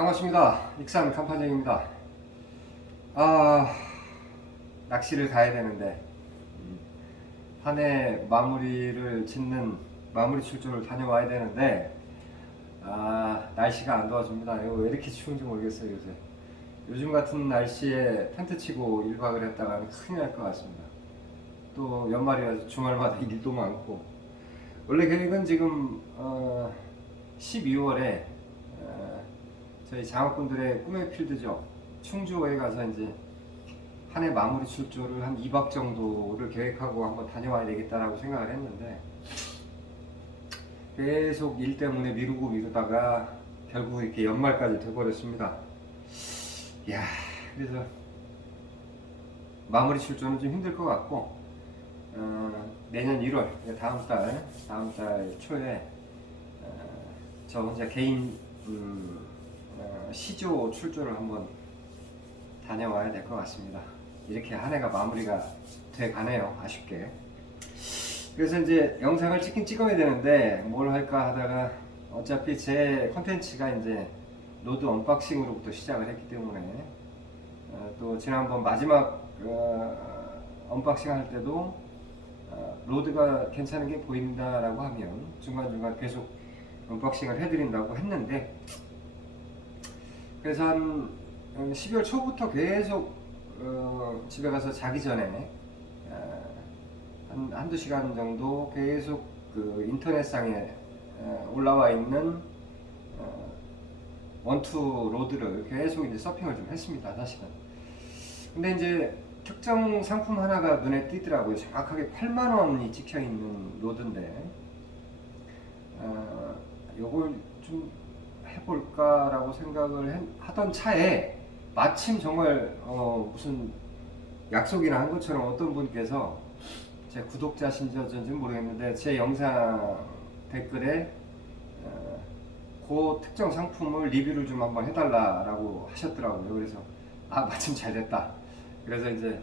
반갑습니다. 익산 간판장입니다. 아, 낚시를 가야 되는데 한 해 마무리를 짓는 마무리 출조를 다녀와야 되는데 날씨가 안 도와줍니다. 이거 왜 이렇게 추운지 모르겠어요. 요즘 같은 날씨에 텐트 치고 1박을 했다가 큰일 날 것 같습니다. 또 연말이라서 주말마다 일도 많고, 원래 계획은 지금 12월에 저희 장학군들의 꿈의 필드죠, 충주호에 가서 이제 한 해 마무리 출조를 한 2박 정도를 계획하고 한번 다녀와야 되겠다라고 생각을 했는데, 계속 일 때문에 미루다가 결국 이렇게 연말까지 돼버렸습니다. 이야, 그래서 마무리 출조는 좀 힘들 것 같고, 내년 1월, 다음 달 초에 저 혼자 개인 시조 출조를 한번 다녀와야 될 것 같습니다. 이렇게 한 해가 마무리가 돼 가네요, 아쉽게. 그래서 이제 영상을 찍어야 되는데 뭘 할까 하다가, 어차피 제 컨텐츠가 이제 로드 언박싱으로부터 시작을 했기 때문에, 또 지난번 마지막 언박싱 할 때도 로드가 괜찮은 게 보인다라고 하면 중간중간 계속 언박싱을 해드린다고 했는데, 그래서 한 12월 초부터 계속 집에 가서 자기 전에 한두 시간 정도 계속 그 인터넷상에 올라와 있는 원투 로드를 계속 이제 서핑을 좀 했습니다, 사실은. 근데 이제 특정 상품 하나가 눈에 띄더라고요. 정확하게 8만원이 찍혀 있는 로드인데, 요걸 좀 해볼까라고 생각을 하던 차에 마침 정말 무슨 약속이나 한 것처럼 어떤 분께서, 제 구독자신지 어쩐지 모르겠는데 제 영상 댓글에 그 특정 상품을 리뷰를 좀 한번 해달라고 하셨더라고요. 그래서 마침 잘 됐다. 그래서 이제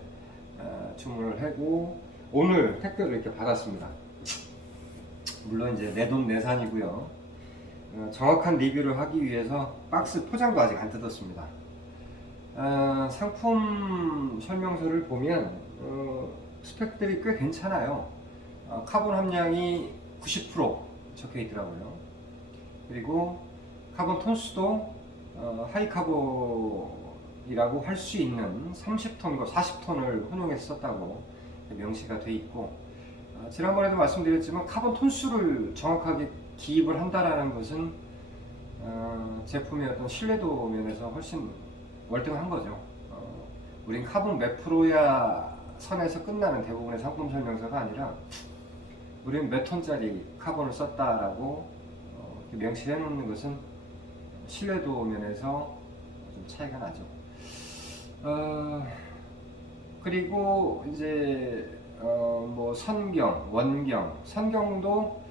주문을 하고 오늘 택배를 이렇게 받았습니다. 물론 이제 내돈내산이고요. 정확한 리뷰를 하기 위해서 박스 포장도 아직 안 뜯었습니다. 상품 설명서를 보면 스펙들이 꽤 괜찮아요. 카본 함량이 90% 적혀 있더라고요. 그리고 카본 톤수도 하이 카본이라고 할 수 있는 30톤과 40톤을 혼용해서 썼다고 명시가 돼 있고, 지난번에도 말씀드렸지만 카본 톤수를 정확하게 기입을 한다라는 것은 제품의 어떤 신뢰도 면에서 훨씬 월등한 거죠. 우린 카본 몇 프로야 선에서 끝나는 대부분의 상품 설명서가 아니라, 우린 몇 톤짜리 카본을 썼다라고 명시해 놓는 것은 신뢰도 면에서 좀 차이가 나죠. 그리고 이제 뭐 선경, 원경, 선경도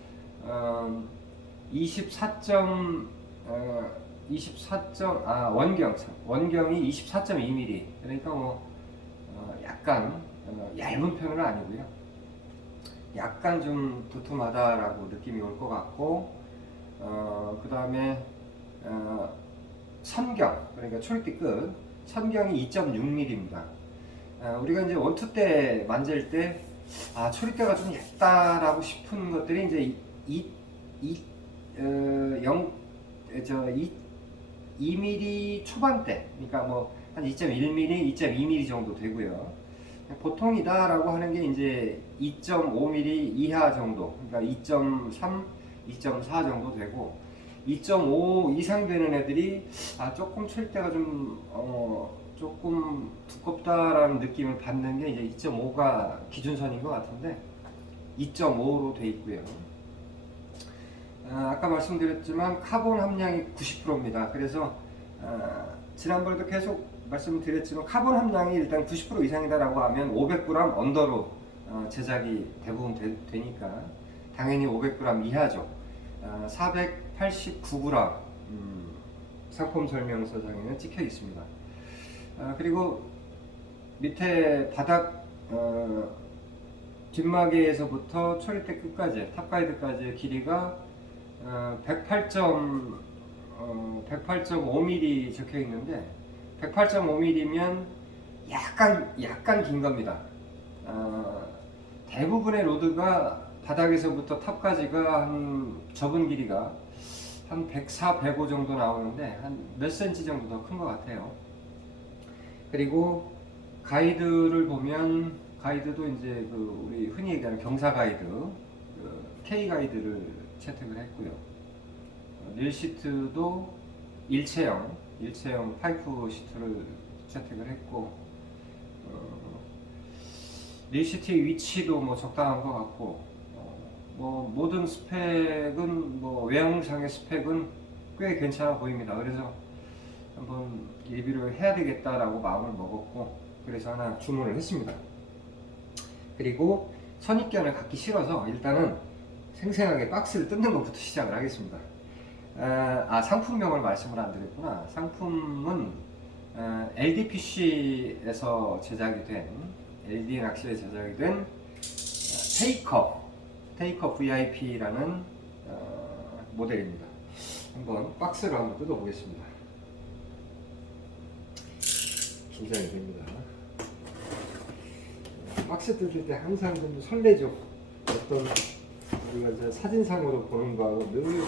원경이 24.2mm, 그러니까 뭐 약간 얇은 편은 아니고요. 약간 좀 두툼하다라고 느낌이 올 것 같고, 그 다음에 선경, 그러니까 초리대 끝 선경이 2.6mm입니다. 우리가 이제 원투 때 만질 때 초리대가 좀 얇다라고 싶은 것들이 이제 2mm 초반대, 그러니까 뭐 한 2.1mm, 2.2mm 정도 되고요. 보통이다라고 하는 게 이제 2.5mm 이하 정도, 그러니까 2.3, 2.4 정도 되고, 2.5 이상 되는 애들이 조금 초리대가 좀 조금 두껍다라는 느낌을 받는 게 이제 2.5가 기준선인 것 같은데, 2.5로 돼 있고요. 아까 말씀드렸지만 카본 함량이 90%입니다. 그래서 지난번에도 계속 말씀드렸지만 카본 함량이 일단 90% 이상이다라고 하면 500g 언더로 제작이 대부분 되니까 당연히 500g 이하죠. 489g 상품 설명서장에는 찍혀 있습니다. 그리고 밑에 바닥 뒷마개에서부터 초리대 끝까지, 탑가이드까지의 길이가 108.5mm 적혀 있는데 108.5mm면 약간 긴 겁니다. 대부분의 로드가 바닥에서부터 탑까지가 한 접은 길이가 한 104, 105 정도 나오는데 한 몇 센치 정도 더 큰 것 같아요. 그리고 가이드를 보면 가이드도 이제 그 우리 흔히 얘기하는 경사 가이드, 그 K 가이드를 채택을 했고요. 릴 시트도 일체형 파이프 시트를 채택을 했고, 릴 시트의 위치도 뭐 적당한 것 같고, 뭐 모든 스펙은 뭐 외형상의 스펙은 꽤 괜찮아 보입니다. 그래서 한번 리뷰를 해야 되겠다라고 마음을 먹었고, 그래서 하나 주문을 했습니다. 그리고 선입견을 갖기 싫어서 일단은 생생하게 박스를 뜯는 것부터 시작을 하겠습니다. 상품명을 말씀을 안 드렸구나. 상품은 LDPC에서 제작이 된, LD 낚시에 제작이 된 테이커 VIP라는 모델입니다. 한번 박스를 한번 뜯어보겠습니다. 긴장이 됩니다. 박스 뜯을 때 항상 좀 설레죠. 어떤 우리가 이제 사진상으로 보는 거하고 늘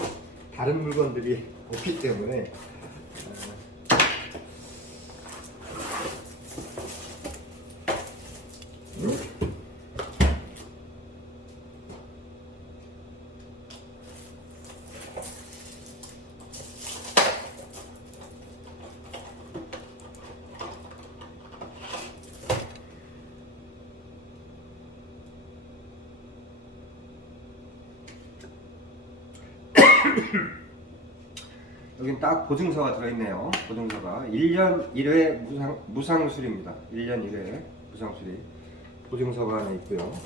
다른 물건들이 없기 때문에 여긴 딱 보증서가 들어있네요. 보증서가 1년 1회 무상수리입니다. 1년 1회 무상수리 보증서가 하나 있고요.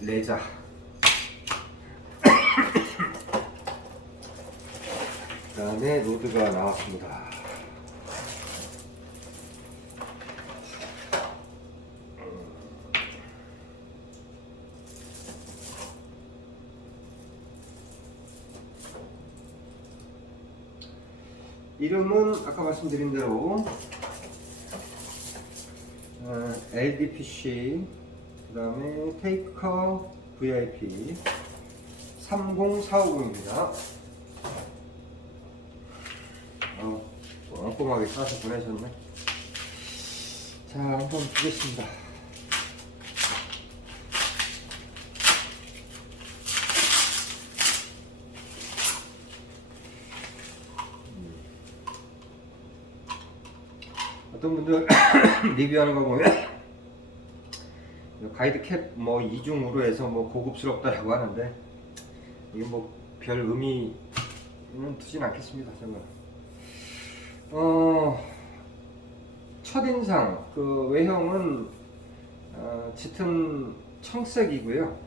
레자 그 다음에 로드가 나왔습니다. 이름은 아까 말씀드린 대로 LDPC, 그 다음에 테이커 VIP 30450입니다. 꼼꼼하게 싸서 보내셨네. 자, 한번 보겠습니다. 어떤 분들 리뷰하는 거 보면 가이드 캡 뭐 이중으로 해서 뭐 고급스럽다라고 하는데 이게 뭐 별 의미는 두진 않겠습니다. 저는 첫인상 그 외형은 짙은 청색이고요.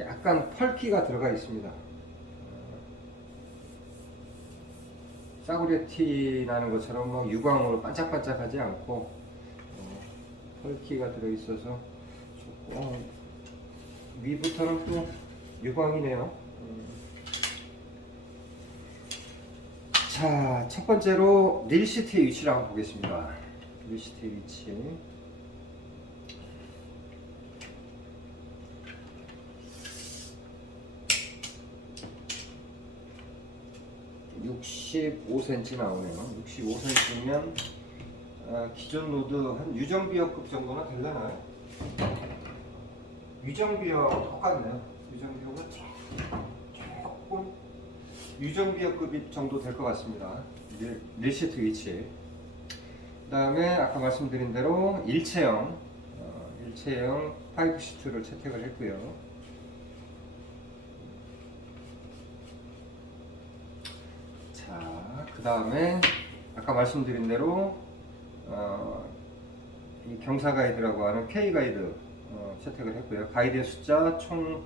약간 펄기가 들어가 있습니다. 싸구려 티 나는 것처럼 뭐 유광으로 반짝반짝하지 않고 펄기가 들어있어서 조금 위부터는 또 유광이네요. 자, 첫 번째로 릴 시트의 위치를 한번 보겠습니다. 릴 시트의 위치. (65cm) 나오네요. 65cm면 기존 로드 한 유정비어급 정도나 되려나요? 유정비어 똑같네요. 유정비어가 조금 유정비어급 정도 될 것 같습니다. 릴 시트 위치. 그 다음에 아까 말씀드린 대로 일체형 파이프 시트를 채택을 했고요. 자, 그 다음에 아까 말씀드린 대로 이 경사 가이드라고 하는 K 가이드 채택을 했고요. 가이드의 숫자 총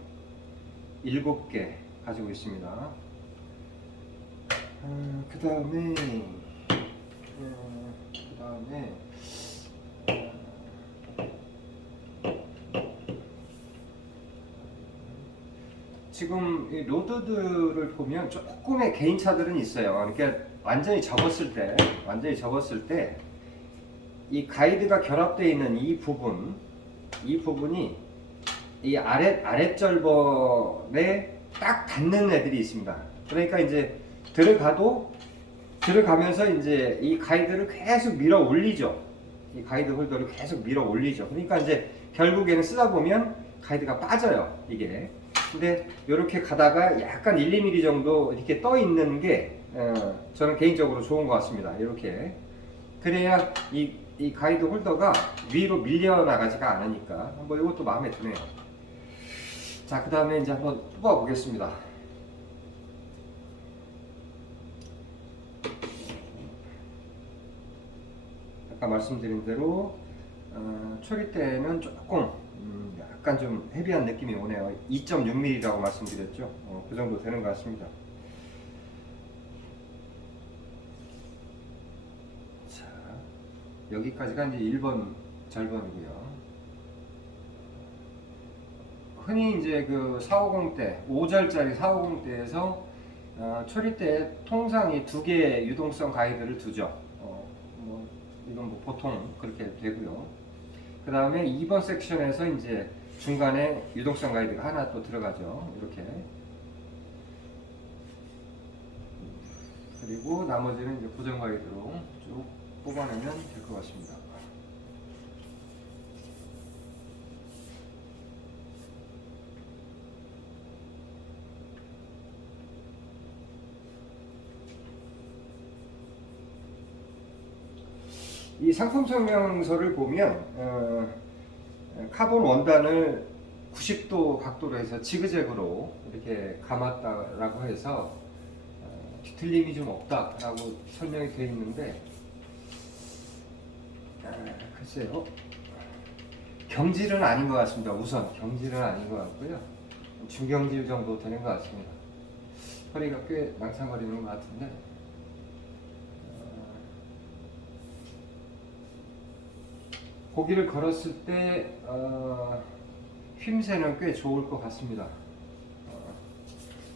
7개 가지고 있습니다. 그 다음에 지금 이 로드들을 보면 조금의 개인차들은 있어요. 그러니까 완전히 접었을 때 이 가이드가 결합되어 있는 이 부분이 이 아랫절번에 딱 닿는 애들이 있습니다. 그러니까 이제 들어가면서 이제 이 가이드를 계속 밀어 올리죠. 이 가이드 홀더를 계속 밀어 올리죠. 그러니까 이제 결국에는 쓰다 보면 가이드가 빠져요, 이게. 근데 이렇게 가다가 약간 1, 2mm 정도 이렇게 떠 있는 게 저는 개인적으로 좋은 것 같습니다. 이렇게. 그래야 이 가이드 홀더가 위로 밀려나가지가 않으니까. 뭐 이것도 마음에 드네요. 자, 그 다음에 이제 한번 뽑아 보겠습니다. 아까 말씀드린 대로 초리 때는 조금 약간 좀 헤비한 느낌이 오네요. 2.6mm라고 말씀드렸죠. 그 정도 되는 것 같습니다. 자, 여기까지가 이제 1번 절번이고요. 흔히 이제 그 450대, 5절짜리 450대에서 초리 때 통상 이 두 개의 유동성 가이드를 두죠. 이건 뭐 보통 그렇게 되고요. 그 다음에 2번 섹션에서 이제 중간에 유동성 가이드가 하나 또 들어가죠. 이렇게. 그리고 나머지는 이제 고정 가이드로 쭉 뽑아내면 될 것 같습니다. 이 상품 설명서를 보면 카본 원단을 90도 각도로 해서 지그재그로 이렇게 감았다라고 해서 뒤틀림이 좀 없다라고 설명이 되어 있는데 글쎄요, 경질은 아닌 것 같습니다. 우선 경질은 아닌 것 같고요, 중경질 정도 되는 것 같습니다. 허리가 꽤 낭상거리는 것 같은데 고기를 걸었을 때 휘임새는 꽤 좋을 것 같습니다.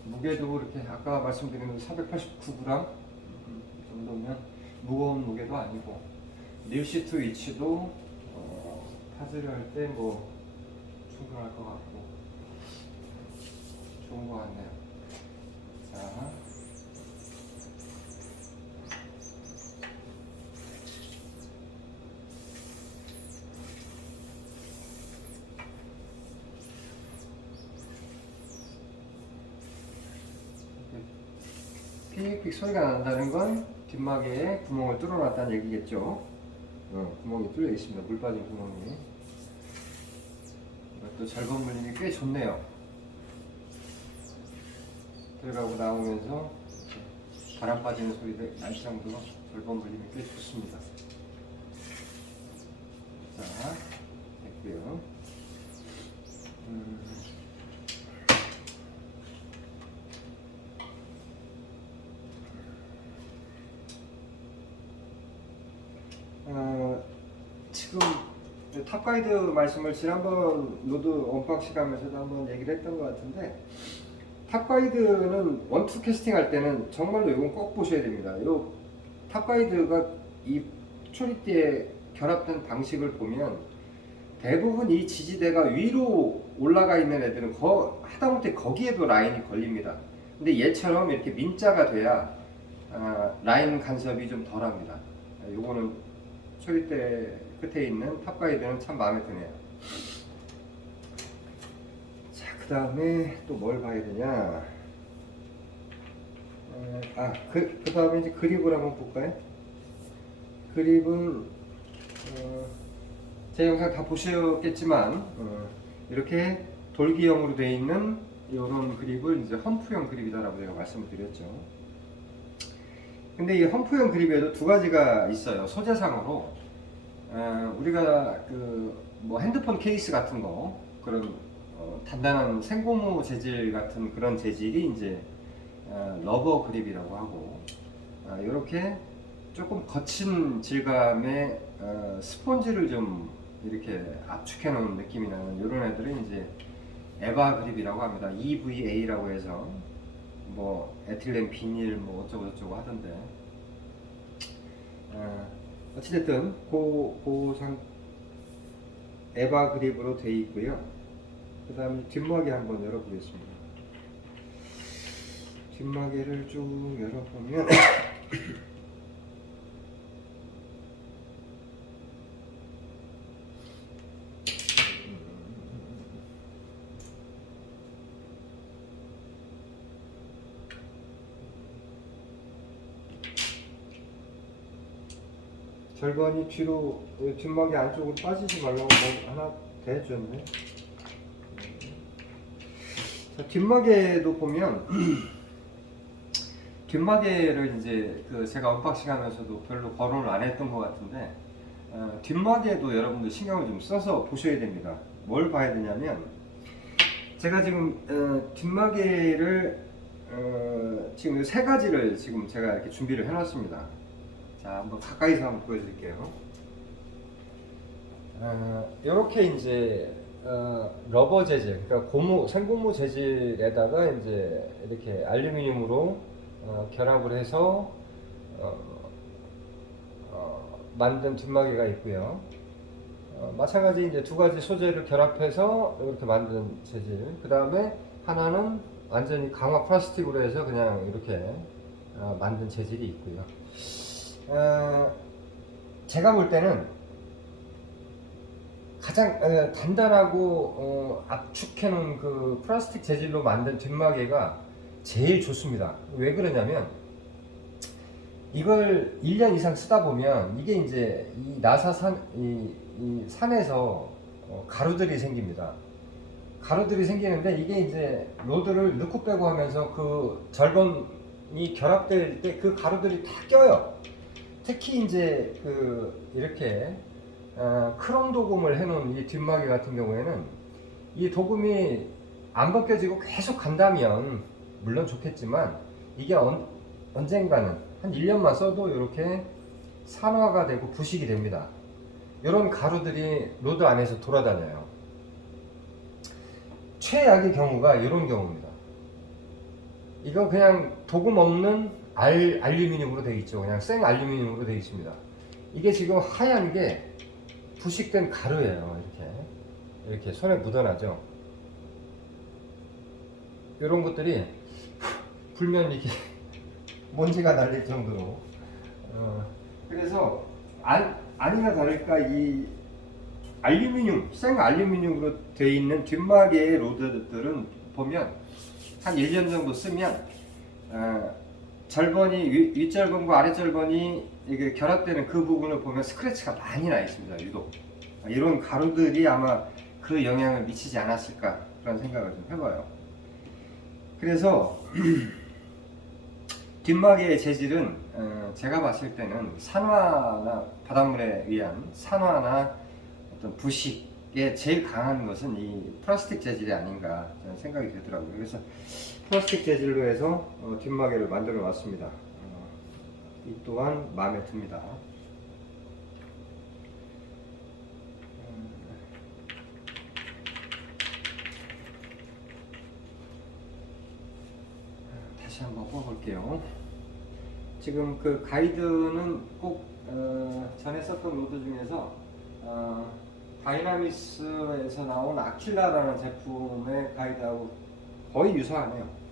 무게도 이렇게 아까 말씀드린 489g 정도면 무거운 무게도 아니고, 릴시트 위치도 파즈를 할 때 뭐 충분할 것 같고 좋은 것 같네요. 자, 픽픽 소리가 난다는 건 뒷마개에 구멍을 뚫어놨다는 얘기겠죠. 구멍이 뚫려 있습니다. 물 빠진 구멍이. 이것도 절번 물림이 꽤 좋네요. 들어가고 나오면서 바람 빠지는 소리가 날 정도로 절번 물림이 꽤 좋습니다. 자, 됐고요. 지금 탑가이드 말씀을 지난번 로드 언박싱 하면서도 한번 얘기를 했던 것 같은데, 탑가이드는 원투 캐스팅 할 때는 정말로 이건 꼭 보셔야 됩니다. 이 탑가이드가 이 초리대에 결합된 방식을 보면 대부분 이 지지대가 위로 올라가 있는 애들은 하다못해 거기에도 라인이 걸립니다. 근데 얘처럼 이렇게 민자가 돼야 라인 간섭이 좀 덜합니다. 요거는 초리대 끝에 있는 탑가이드는 참 마음에 드네요. 자, 그 다음에 또 뭘 봐야 되냐. 그 다음에 이제 그립을 한번 볼까요? 그립은 제 영상 다 보셨겠지만 이렇게 돌기형으로 되어 있는 이런 그립을 이제 험프형 그립이다라고 제가 말씀을 드렸죠. 근데 이 험프형 그립에도 두 가지가 있어요. 소재상으로 우리가 뭐 핸드폰 케이스 같은 거, 그런 단단한 생고무 재질 같은 그런 재질이 이제 러버 그립이라고 하고, 이렇게 조금 거친 질감의 스펀지를 좀 이렇게 압축해 놓은 느낌이 나는 이런 애들은 이제 에바 그립이라고 합니다. EVA라고 해서 뭐 에틸렌 비닐 뭐 어쩌고 저쩌고 하던데, 어찌됐든 고상 에바 그립으로 되어 있고요. 그 다음에 뒷마개 한번 열어보겠습니다. 뒷마개를 쭉 열어보면 절반이 뒤로 뒷마개 안쪽으로 빠지지 말라고 뭐 하나 대줬네. 자, 뒷마개도 보면 뒷마개를 이제 제가 언박싱 하면서도 별로 거론을 안 했던 것 같은데, 뒷마개도 여러분들 신경을 좀 써서 보셔야 됩니다. 뭘 봐야 되냐면, 제가 지금 뒷마개를 지금 세 가지를 지금 제가 이렇게 준비를 해놨습니다. 자, 한번 가까이서 한번 보여드릴게요. 이렇게 이제 러버 재질, 그러니까 생고무 재질에다가 이제 이렇게 알루미늄으로 결합을 해서 만든 뒷마개가 있고요. 마찬가지 이제 두 가지 소재를 결합해서 이렇게 만든 재질. 그 다음에 하나는 완전히 강화 플라스틱으로 해서 그냥 이렇게 만든 재질이 있고요. 제가 볼 때는 가장 단단하고 압축해 놓은 그 플라스틱 재질로 만든 뒷마개가 제일 좋습니다. 왜 그러냐면, 이걸 1년 이상 쓰다 보면 이게 이제 이 이 산에서 가루들이 생깁니다. 가루들이 생기는데, 이게 이제 로드를 넣고 빼고 하면서 그 절번이 결합될 때 그 가루들이 다 껴요. 특히 이제 이렇게 크롬 도금을 해놓은 이 뒷마개 같은 경우에는 이 도금이 안 벗겨지고 계속 간다면 물론 좋겠지만, 이게 언젠가는 한 1년만 써도 이렇게 산화가 되고 부식이 됩니다. 이런 가루들이 로드 안에서 돌아다녀요. 최악의 경우가 이런 경우입니다. 이거 그냥 도금 없는 알루미늄으로 되어 있죠. 그냥 생 알루미늄으로 되어 있습니다. 이게 지금 하얀 게 부식된 가루예요. 이렇게 손에 묻어나죠. 이런 것들이 불면 이렇게 먼지가 날릴 정도로. 그래서 아니나 다를까 이 생 알루미늄으로 되어 있는 뒷마개의 로드들은 보면 한 1년 정도 쓰면 절번이 윗절번과 아랫절번이 이게 결합되는 그 부분을 보면 스크래치가 많이 나 있습니다. 유독 이런 가루들이 아마 그 영향을 미치지 않았을까 그런 생각을 좀 해봐요. 그래서 뒷마개의 재질은 제가 봤을 때는 산화나 바닷물에 의한 산화나 어떤 부식에 제일 강한 것은 이 플라스틱 재질이 아닌가 저는 생각이 들더라고요. 그래서 플라스틱 재질로 해서 뒷마개를 만들어 놨습니다. 이 또한 마음에 듭니다. 다시 한번 뽑아볼게요. 지금 그 가이드는 꼭 전에 썼던 로드 중에서 다이나미스에서 나온 아킬라라는 제품의 가이드하고 거의 유사하네요.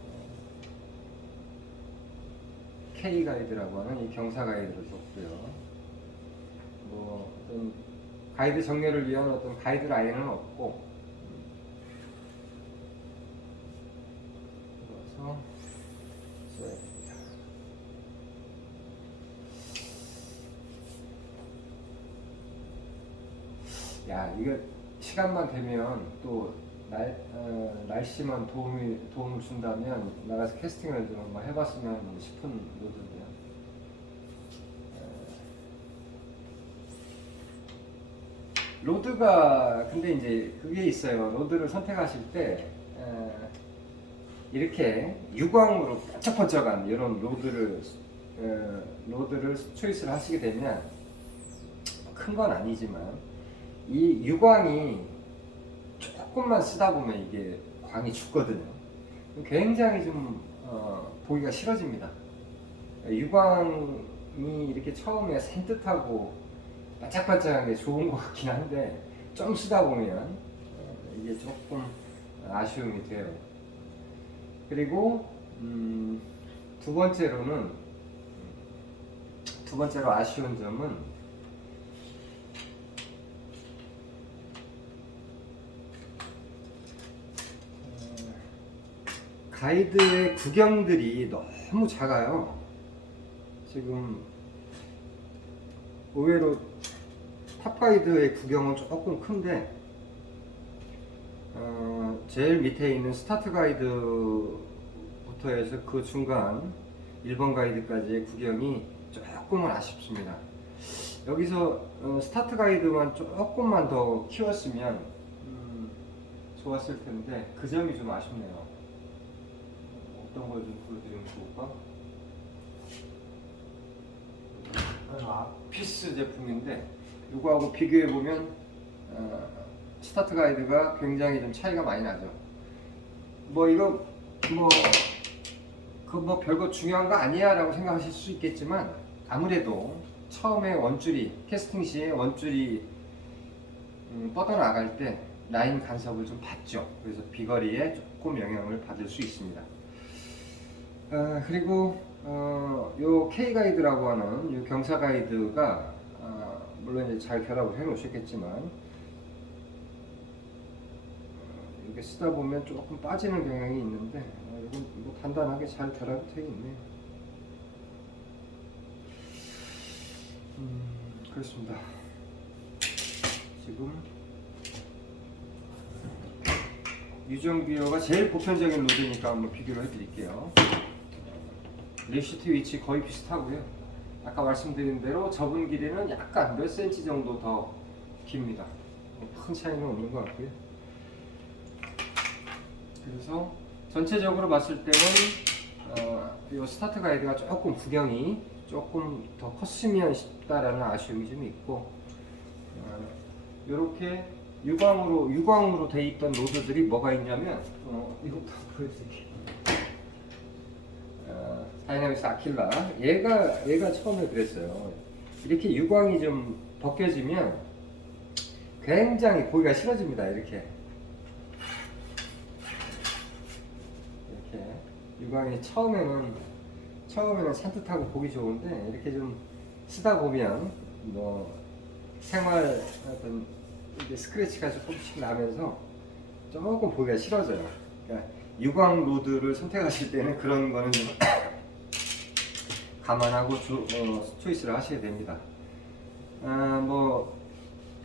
K 가이드라고 하는 이 경사 가이드를 줬고요. 뭐 어떤 가이드 정렬을 위한 어떤 가이드 라인은 없고, 그래서 써야 됩니다. 야, 이거 시간만 되면 또 날씨만 도움을 준다면 나가서 캐스팅을 좀 한번 해봤으면 싶은 로드인데요. 로드가 근데 이제 그게 있어요. 로드를 선택하실 때 이렇게 유광으로 번쩍번쩍한 이런 로드를 초이스를 하시게 되면 큰 건 아니지만 이 유광이 조금만 쓰다 보면 이게 광이 죽거든요. 굉장히 좀 보기가 싫어집니다. 유광이 이렇게 처음에 산뜻하고 반짝반짝한 게 좋은 것 같긴 한데 좀 쓰다 보면 이게 조금 아쉬움이 돼요. 그리고 두 번째로 아쉬운 점은 가이드의 구경들이 너무 작아요. 지금 의외로 탑가이드의 구경은 조금 큰데 제일 밑에 있는 스타트 가이드부터 해서 그 중간 1번 가이드까지의 구경이 조금은 아쉽습니다. 여기서 스타트 가이드만 조금만 더 키웠으면 좋았을 텐데 그 점이 좀 아쉽네요. 어떤 걸 좀 보여드리면 좋을까? 피스 제품인데 이거하고 비교해보면 스타트 가이드가 굉장히 좀 차이가 많이 나죠. 이거 별거 중요한 거 아니야 라고 생각하실 수 있겠지만 아무래도 처음에 원줄이 캐스팅 시에 원줄이 뻗어나갈 때 라인 간섭을 좀 받죠. 그래서 비거리에 조금 영향을 받을 수 있습니다. 그리고 요 K 가이드라고 하는 요 경사 가이드가 물론 이제 잘 결합을 해 놓으셨겠지만 이렇게 쓰다 보면 조금 빠지는 경향이 있는데 이건 단단하게 잘 결합이 되어 있네요. 그렇습니다. 지금 유정비어가 제일 보편적인 로드니까 한번 비교를 해드릴게요. 리시트 위치 거의 비슷하고요. 아까 말씀드린 대로 접은 길이는 약간 몇 센치 정도 더 깁니다. 큰 차이는 없는 것 같고요. 그래서 전체적으로 봤을 때는 이 스타트 가이드가 조금 구경이 조금 더 컸으면 싶다라는 아쉬움이 좀 있고 이렇게 유광으로 돼 있던 로드들이 뭐가 있냐면 이것도 보여드릴게요. 다이나믹스 아킬라 얘가 처음에 그랬어요. 이렇게 유광이 좀 벗겨지면 굉장히 보기가 싫어집니다. 이렇게 유광이 처음에는 산뜻하고 보기 좋은데 이렇게 좀 쓰다 보면 생활 어떤 스크래치가 조금씩 나면서 조금 보기가 싫어져요. 그러니까 유광 로드를 선택하실 때는 그런 거는 좀 감안하고 초이스를 하셔야 됩니다.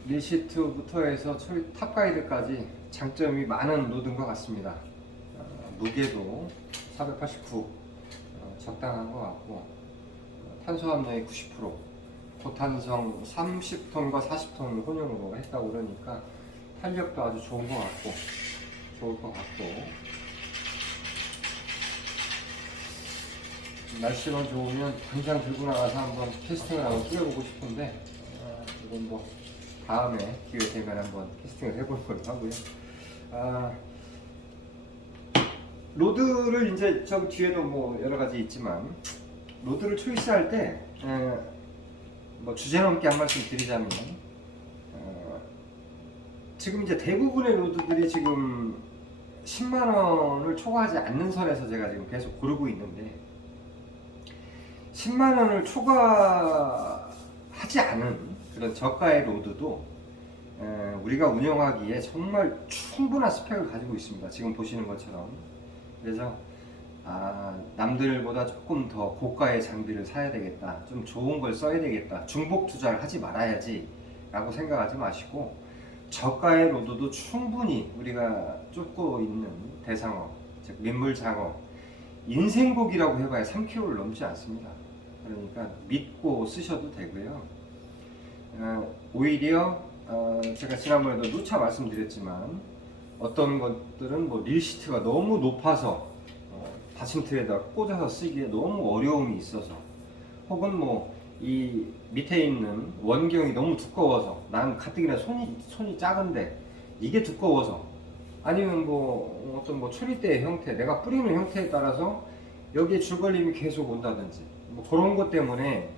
리시트부터 해서 탑 가이드까지 장점이 많은 로드인 것 같습니다. 무게도 489 적당한 것 같고 탄소함량이 90% 고탄성 30톤과 40톤 혼용으로 했다고 그러니까 탄력도 아주 좋을 것 같고 날씨만 좋으면 당장 들고 나가서 한번 캐스팅을 한번 뿌려보고 싶은데 이건 다음에 기회 되면 한번 캐스팅을 해볼 걸로 하고요. 로드를 이제 저 뒤에도 여러 가지 있지만 로드를 초이스할 때 주제넘게 한 말씀 드리자면 지금 이제 대부분의 로드들이 지금 10만 원을 초과하지 않는 선에서 제가 지금 계속 고르고 있는데 10만 원을 초과하지 않은 그런 저가의 로드도 우리가 운영하기에 정말 충분한 스펙을 가지고 있습니다. 지금 보시는 것처럼. 그래서 남들보다 조금 더 고가의 장비를 사야 되겠다, 좀 좋은 걸 써야 되겠다, 중복 투자를 하지 말아야지 라고 생각하지 마시고 저가의 로드도 충분히 우리가 쫓고 있는 대상어, 즉 민물장어, 인생고기라고 해봐야 3kg를 넘지 않습니다. 그러니까 믿고 쓰셔도 되고요. 오히려 제가 지난번에도 누차 말씀드렸지만 어떤 것들은 릴시트가 너무 높아서 받침틀에다 꽂아서 쓰기에 너무 어려움이 있어서, 혹은 이 밑에 있는 원경이 너무 두꺼워서 난 가뜩이나 손이 작은데 이게 두꺼워서 아니면 뭐 어떤 뭐 초리대의 형태, 내가 뿌리는 형태에 따라서 여기에 줄걸림이 계속 온다든지 뭐 그런 것 때문에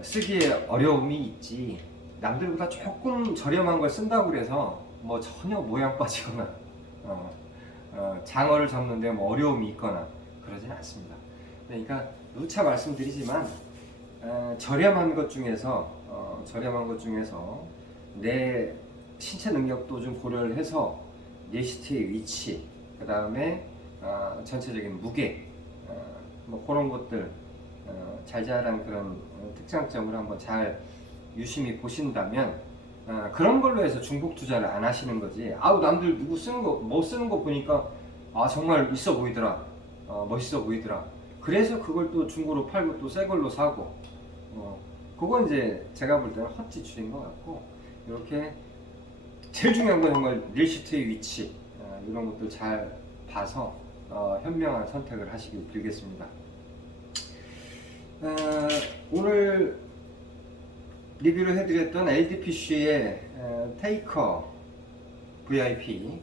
쓰기에 어려움이 있지, 남들보다 조금 저렴한 걸 쓴다고 그래서 뭐 전혀 모양 빠지거나 장어를 잡는데 뭐 어려움이 있거나 그러진 않습니다. 그러니까 누차 말씀드리지만 저렴한 것 중에서 내 신체 능력도 좀 고려를 해서 리스트의 위치, 그 다음에 전체적인 무게, 뭐 그런 것들 자잘한 그런 특장점을 한번 잘 유심히 보신다면 그런 걸로 해서 중복 투자를 안 하시는 거지. 아우 남들 누구 쓰는 거 뭐 쓰는 거 보니까 아 정말 있어 보이더라, 멋있어 보이더라, 그래서 그걸 또 중고로 팔고 또 새 걸로 사고, 그건 이제 제가 볼 때는 헛지출인 것 같고, 이렇게 제일 중요한 건 정말 릴시트의 위치, 이런 것들 잘 봐서 현명한 선택을 하시길 빌겠습니다. 오늘 리뷰를 해드렸던 LDPC의 테이커 VIP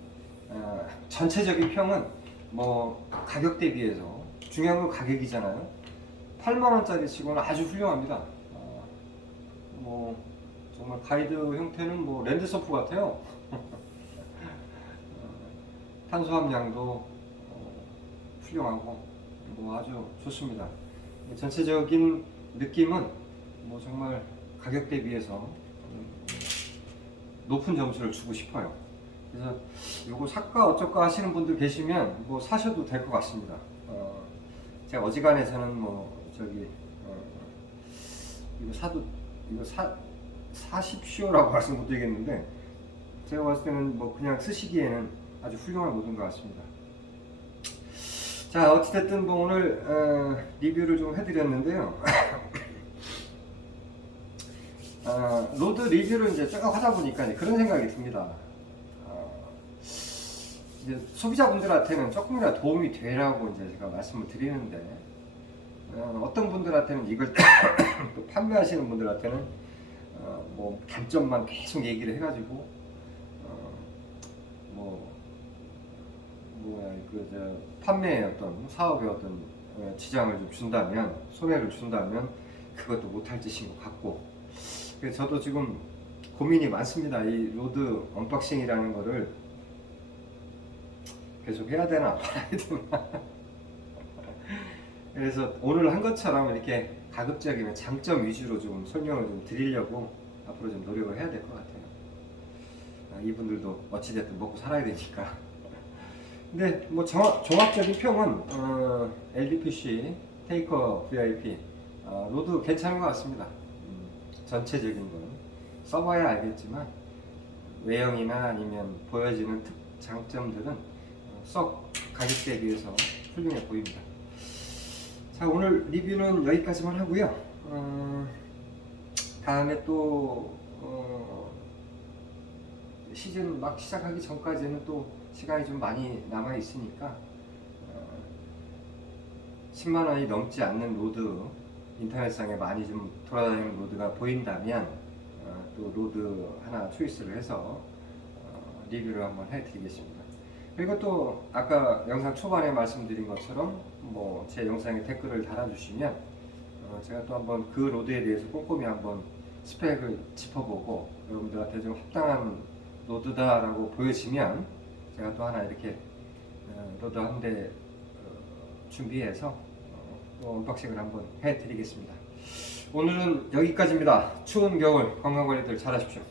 전체적인 평은 뭐 가격 대비해서, 중요한 건 가격이잖아요. 8만원짜리 치고는 아주 훌륭합니다. 뭐 정말 가이드 형태는 뭐 랜드서프 같아요. 탄수함량도 훌륭하고 뭐 아주 좋습니다. 전체적인 느낌은 뭐 정말 가격 대비해서 높은 점수를 주고 싶어요. 그래서 요거 살까 어쩔까 하시는 분들 계시면 뭐 사셔도 될 것 같습니다. 제가 어지간해서는 뭐 저기 이거 사십시오라고 말씀 못 드리겠는데, 제가 봤을 때는 뭐 그냥 쓰시기에는 아주 훌륭한 모드인 것 같습니다. 자, 어찌됐든 뭐 오늘 리뷰를 좀 해드렸는데요. 로드 리뷰를 이제 쭉 하다 보니까 그런 생각이 듭니다. 이제 소비자분들한테는 조금이라도 도움이 되라고 이제 제가 말씀을 드리는데, 어떤 분들한테는 이걸 또 판매하시는 분들한테는 뭐 단점만 계속 얘기를 해가지고 판매의 어떤 사업에 어떤 지장을 좀 준다면, 손해를 준다면 그것도 못할 짓인 것 같고, 그래서 저도 지금 고민이 많습니다. 이 로드 언박싱이라는 거를 계속 해야 되나 말아야 되나. 그래서 오늘 한 것처럼 이렇게 가급적이면 장점 위주로 좀 설명을 좀 드리려고 앞으로 좀 노력을 해야 될 것 같아요. 이분들도 어찌됐든 먹고 살아야 되니까. 근데 뭐 종합적인 평은 LDPC 테이커 VIP 로드 괜찮은 것 같습니다. 전체적인 건 써봐야 알겠지만 외형이나 아니면 보여지는 장점들은 썩 가격 대비해서 훌륭해 보입니다. 자, 오늘 리뷰는 여기까지만 하고요. 다음에 또 시즌 막 시작하기 전까지는 또 시간이 좀 많이 남아 있으니까 10만원이 넘지 않는 로드, 인터넷상에 많이 좀 돌아다니는 로드가 보인다면 또 로드 하나 초이스를 해서 리뷰를 한번 해드리겠습니다. 그리고 또 아까 영상 초반에 말씀드린 것처럼 뭐 제 영상에 댓글을 달아주시면 제가 또 한번 그 로드에 대해서 꼼꼼히 한번 스펙을 짚어보고 여러분들한테 좀 합당한 로드다라고 보여지면 제가 또 하나 이렇게 로드 한 대 준비해서 또 언박싱을 한번 해드리겠습니다. 오늘은 여기까지입니다. 추운 겨울 건강관리들 잘하십시오.